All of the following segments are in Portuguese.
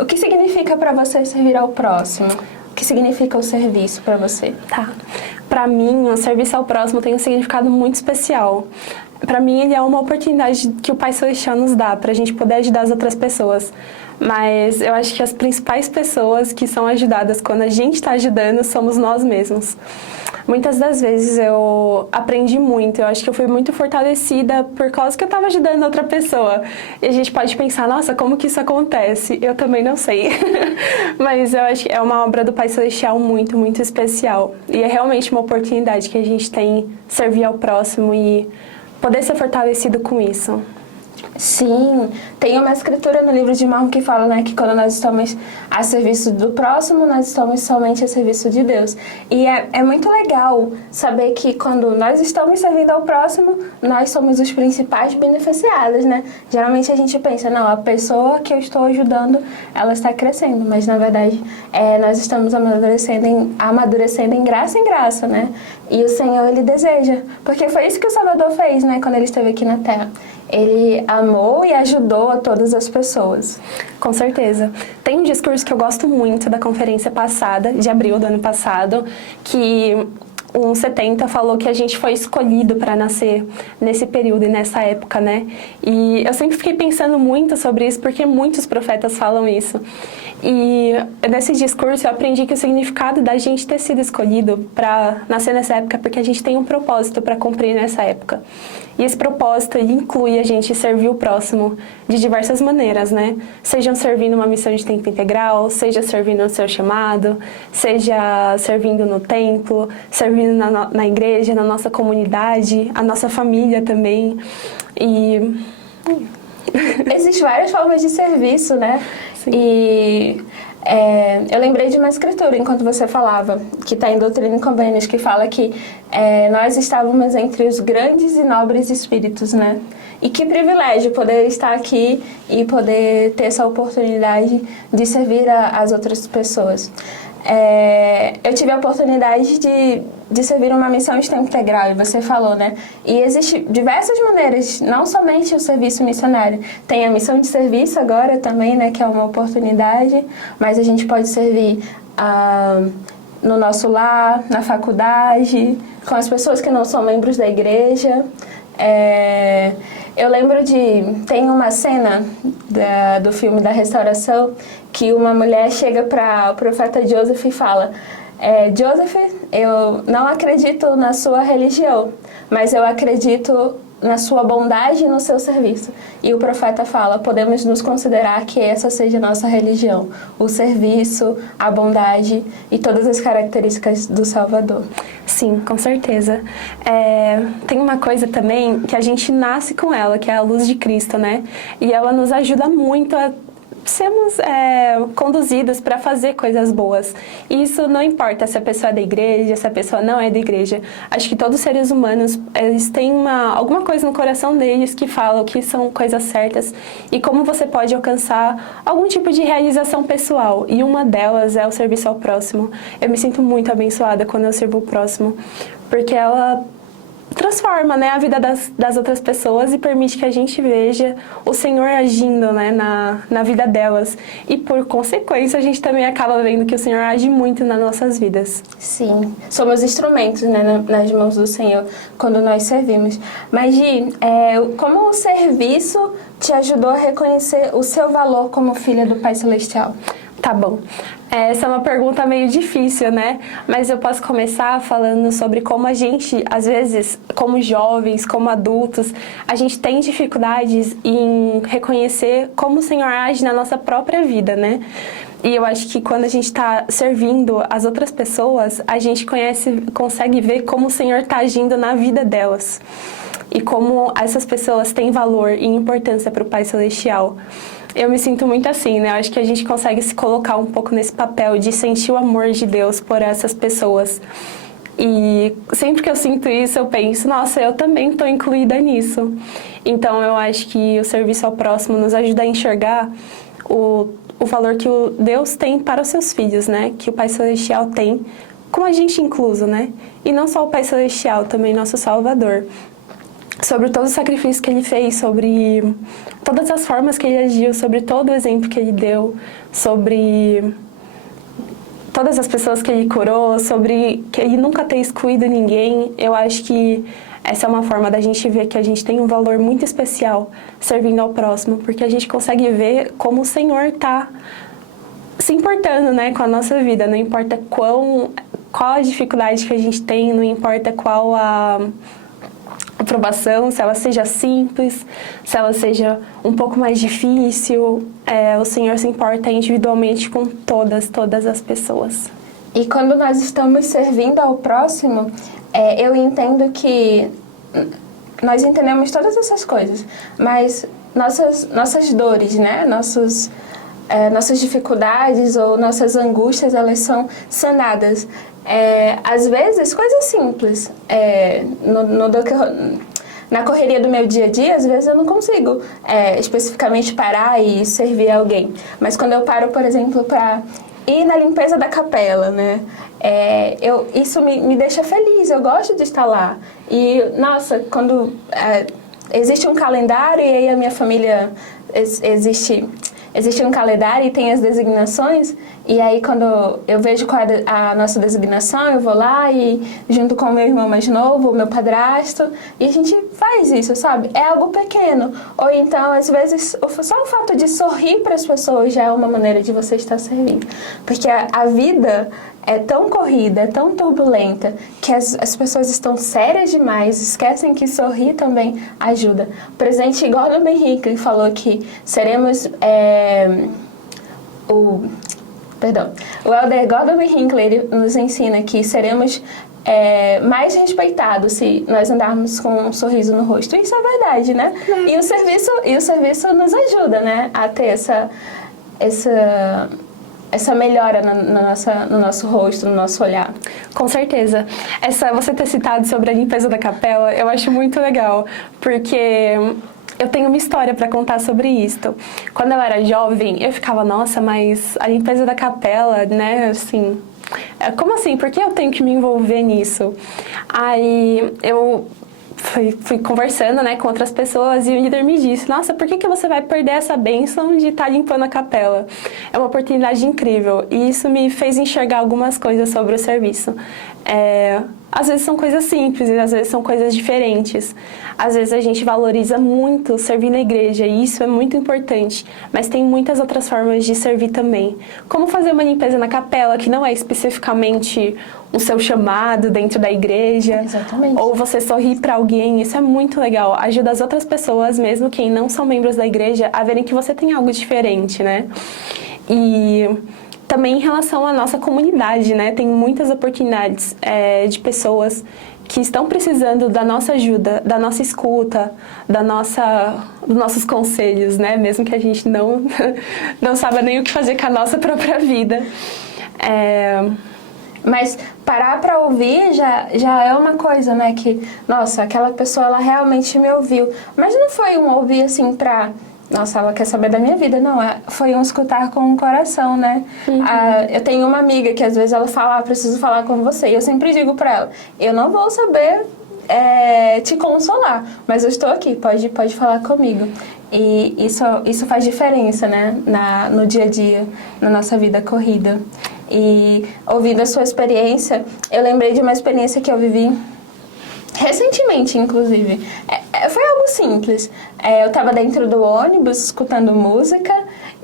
O que significa para você servir ao próximo? O que significa o serviço para você? Tá. Para mim, o serviço ao próximo tem um significado muito especial. Para mim, ele é uma oportunidade que o Pai Celestial nos dá para a gente poder ajudar as outras pessoas. Mas eu acho que as principais pessoas que são ajudadas quando a gente está ajudando somos nós mesmos. Muitas das vezes eu aprendi muito, eu acho que eu fui muito fortalecida por causa que eu estava ajudando outra pessoa. E a gente pode pensar, nossa, como que isso acontece? Eu também não sei. Mas eu acho que é uma obra do Pai Celestial muito, muito especial. E é realmente uma oportunidade que a gente tem servir ao próximo e poder ser fortalecido com isso. Sim, tem uma escritura no livro de Marco que fala, né, que quando nós estamos a serviço do próximo, nós estamos somente a serviço de Deus. E é muito legal saber que quando nós estamos servindo ao próximo, nós somos os principais beneficiados, né? Geralmente a gente pensa, não, a pessoa que eu estou ajudando, ela está crescendo, mas na verdade nós estamos amadurecendo em graça, né? E o Senhor, Ele deseja, porque foi isso que o Salvador fez, né, quando Ele esteve aqui na Terra. Ele amou e ajudou a todas as pessoas. Com certeza. Tem um discurso que eu gosto muito da conferência passada, de abril do ano passado, que um 70 falou que a gente foi escolhido para nascer nesse período e nessa época, né? E eu sempre fiquei pensando muito sobre isso, porque muitos profetas falam isso. E nesse discurso eu aprendi que o significado da gente ter sido escolhido para nascer nessa época é porque a gente tem um propósito para cumprir nessa época. E esse propósito inclui a gente servir o próximo de diversas maneiras, né? Seja servindo uma missão de tempo integral, seja servindo no seu chamado, seja servindo no templo, servindo na igreja, na nossa comunidade, a nossa família também. E existem várias formas de serviço, né? Sim. E eu lembrei de uma escritura enquanto você falava, que está em Doutrina e Convênios, que fala que nós estávamos entre os grandes e nobres espíritos, né? E que privilégio poder estar aqui e poder ter essa oportunidade de servir as outras pessoas. Eu tive a oportunidade de servir uma missão de tempo integral, e você falou, né? E existem diversas maneiras, não somente o serviço missionário. Tem a missão de serviço agora também, né? Que é uma oportunidade, mas a gente pode servir no nosso lar, na faculdade, com as pessoas que não são membros da igreja. Eu lembro tem uma cena do filme da Restauração que uma mulher chega para o profeta Joseph e fala: Joseph, eu não acredito na sua religião, mas eu acredito na sua bondade e no seu serviço. E o profeta fala: podemos nos considerar que essa seja a nossa religião, o serviço, a bondade e todas as características do Salvador. Sim, com certeza. Tem uma coisa também que a gente nasce com ela, que é a luz de Cristo, né? E ela nos ajuda muito a sermos conduzidos para fazer coisas boas. E isso não importa se a pessoa é da igreja, se a pessoa não é da igreja. Acho que todos os seres humanos, eles têm alguma coisa no coração deles que falam que são coisas certas e como você pode alcançar algum tipo de realização pessoal. E uma delas é o serviço ao próximo. Eu me sinto muito abençoada quando eu sirvo o próximo, porque ela transforma, né, a vida das outras pessoas e permite que a gente veja o Senhor agindo, né, na vida delas. E por consequência, a gente também acaba vendo que o Senhor age muito nas nossas vidas. Sim, somos instrumentos, né, nas mãos do Senhor quando nós servimos. Mas, Gi, como o serviço te ajudou a reconhecer o seu valor como filha do Pai Celestial? Tá bom. Essa é uma pergunta meio difícil, né? Mas eu posso começar falando sobre como a gente, às vezes, como jovens, como adultos, a gente tem dificuldades em reconhecer como o Senhor age na nossa própria vida, né? E eu acho que quando a gente está servindo as outras pessoas, a gente consegue ver como o Senhor está agindo na vida delas. E como essas pessoas têm valor e importância para o Pai Celestial. Eu me sinto muito assim, né? Eu acho que a gente consegue se colocar um pouco nesse papel de sentir o amor de Deus por essas pessoas. E sempre que eu sinto isso, eu penso, nossa, eu também estou incluída nisso. Então, eu acho que o serviço ao próximo nos ajuda a enxergar o valor que o Deus tem para os seus filhos, né? Que o Pai Celestial tem, com a gente incluso, né? E não só o Pai Celestial, também nosso Salvador. sobre todo o sacrifício que ele fez, sobre todas as formas que ele agiu, sobre todo o exemplo que ele deu, sobre todas as pessoas que ele curou, sobre que ele nunca ter excluído ninguém. Eu acho que essa é uma forma da gente ver que a gente tem um valor muito especial servindo ao próximo, porque a gente consegue ver como o Senhor está se importando, né, com a nossa vida. Não importa qual a dificuldade que a gente tem, não importa qual a aprovação, se ela seja simples, se ela seja um pouco mais difícil, o Senhor se importa individualmente com todas as pessoas. E quando nós estamos servindo ao próximo, eu entendo que nós entendemos todas essas coisas, mas nossas dores, né? Nossas dificuldades ou nossas angústias, elas são sanadas. Às vezes, coisas simples. Na correria do meu dia a dia, às vezes eu não consigo especificamente parar e servir alguém. Mas quando eu paro, por exemplo, para ir na limpeza da capela, né? Isso me deixa feliz, eu gosto de estar lá. E, nossa, quando existe um calendário e aí a minha família existe um calendário e tem as designações, e aí quando eu vejo qual é a nossa designação, eu vou lá e junto com o meu irmão mais novo, o meu padrasto, e a gente faz isso, sabe? É algo pequeno. Ou então, às vezes, só o fato de sorrir para as pessoas já é uma maneira de você estar servindo. Porque a vida é tão corrida, é tão turbulenta, que as pessoas estão sérias demais, esquecem que sorrir também ajuda. O presidente Gordon B. Hinckley falou que seremos... O elder Gordon B. Hinckley, ele nos ensina que seremos mais respeitados se nós andarmos com um sorriso no rosto. Isso é verdade, né? E o serviço nos ajuda, né, a ter essa melhora no nosso rosto, no nosso olhar. Com certeza. Você ter citado sobre a limpeza da capela, eu acho muito legal, porque eu tenho uma história para contar sobre isso. Quando eu era jovem, eu ficava, nossa, mas a limpeza da capela, né, assim... Como assim? Por que eu tenho que me envolver nisso? Aí eu fui conversando, né, com outras pessoas e o líder me disse, nossa, por que você vai perder essa bênção de estar limpando a capela? É uma oportunidade incrível. E isso me fez enxergar algumas coisas sobre o serviço. Às vezes são coisas simples e às vezes são coisas diferentes. Às vezes a gente valoriza muito servir na igreja e isso é muito importante, mas tem muitas outras formas de servir também. Como fazer uma limpeza na capela, que não é especificamente o seu chamado dentro da igreja. Exatamente. Ou você sorrir para alguém, isso é muito legal. Ajuda as outras pessoas, mesmo quem não são membros da igreja, a verem que você tem algo diferente, né? E... também em relação à nossa comunidade, né? Tem muitas oportunidades de pessoas que estão precisando da nossa ajuda, da nossa escuta, dos nossos conselhos, né? Mesmo que a gente não saiba nem o que fazer com a nossa própria vida. Mas parar para ouvir já é uma coisa, né? Que, nossa, aquela pessoa, ela realmente me ouviu. Mas não foi um ouvir, assim, pra... nossa, ela quer saber da minha vida. Não, foi um escutar com o coração, né? Uhum. Eu tenho uma amiga que às vezes ela fala, preciso falar com você. E eu sempre digo pra ela, eu não vou saber te consolar, mas eu estou aqui, pode falar comigo. E isso faz diferença, né? No dia a dia, na nossa vida corrida. E ouvindo a sua experiência, eu lembrei de uma experiência que eu vivi recentemente, inclusive. Foi algo simples. Eu estava dentro do ônibus, escutando música,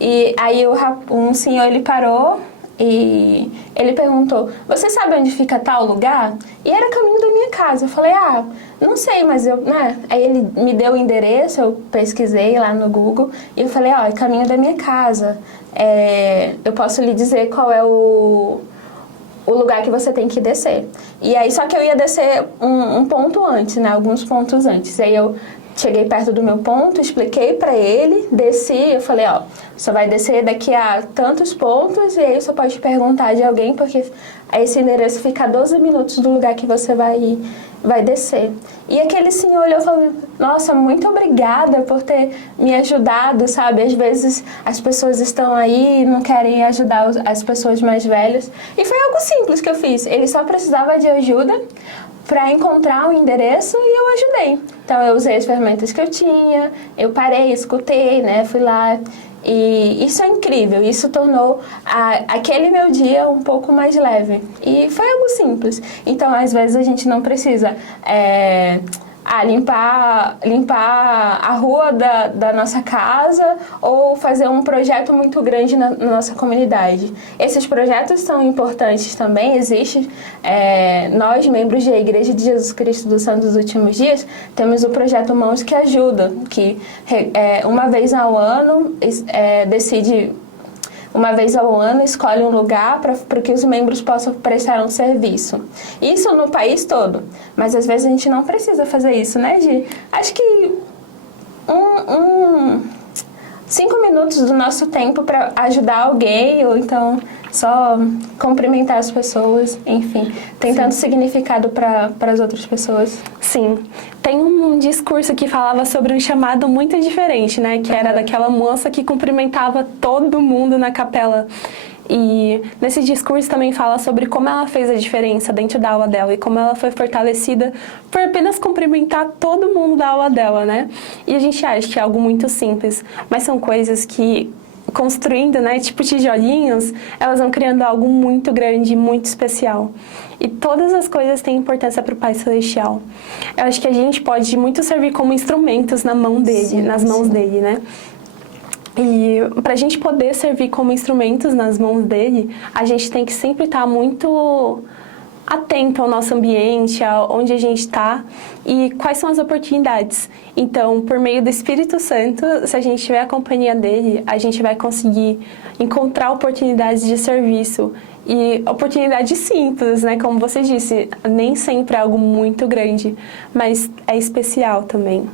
e aí um senhor, ele parou e ele perguntou, você sabe onde fica tal lugar? E era caminho da minha casa. Eu falei, não sei, mas né? Aí ele me deu o endereço, eu pesquisei lá no Google, e eu falei, é caminho da minha casa. Eu posso lhe dizer qual é o lugar que você tem que descer. E aí, só que eu ia descer um ponto antes, né? Alguns pontos antes. Aí eu cheguei perto do meu ponto, expliquei pra ele, desci, eu falei, você vai descer daqui a tantos pontos e aí você pode perguntar de alguém, porque esse endereço fica a 12 minutos do lugar que você vai descer. E aquele senhor olhou e falou, nossa, muito obrigada por ter me ajudado, sabe? Às vezes as pessoas estão aí e não querem ajudar as pessoas mais velhas. E foi algo simples que eu fiz. Ele só precisava de ajuda para encontrar o endereço e eu ajudei. Então eu usei as ferramentas que eu tinha, eu parei, escutei, né, fui lá. E isso é incrível, isso tornou aquele meu dia um pouco mais leve. E foi algo simples. Então, às vezes, a gente não precisa limpar a rua da nossa casa ou fazer um projeto muito grande na nossa comunidade. Esses projetos são importantes também, existem. Nós, membros da Igreja de Jesus Cristo dos Santos dos Últimos Dias, temos o projeto Mãos que Ajuda, que uma vez ao ano escolhe um lugar para que os membros possam prestar um serviço. Isso no país todo. Mas às vezes a gente não precisa fazer isso, né? Acho que 5 minutos do nosso tempo para ajudar alguém, ou então só cumprimentar as pessoas, enfim. Tem tanto significado para as outras pessoas. Sim. Tem um discurso que falava sobre um chamado muito diferente, né? Que era daquela moça que cumprimentava todo mundo na capela. E nesse discurso também fala sobre como ela fez a diferença dentro da aula dela e como ela foi fortalecida por apenas cumprimentar todo mundo da aula dela, né? E a gente acha que é algo muito simples, mas são coisas que, construindo, né, tipo tijolinhos, elas vão criando algo muito grande, muito especial. E todas as coisas têm importância para o Pai Celestial. Eu acho que a gente pode muito servir como instrumentos na mão dele, nas mãos dele, né? E para a gente poder servir como instrumentos nas mãos dele, a gente tem que sempre estar muito atento ao nosso ambiente, aonde a gente está e quais são as oportunidades. Então, por meio do Espírito Santo, se a gente tiver a companhia dele, a gente vai conseguir encontrar oportunidades de serviço e oportunidades simples, né? Como você disse, nem sempre é algo muito grande, mas é especial também.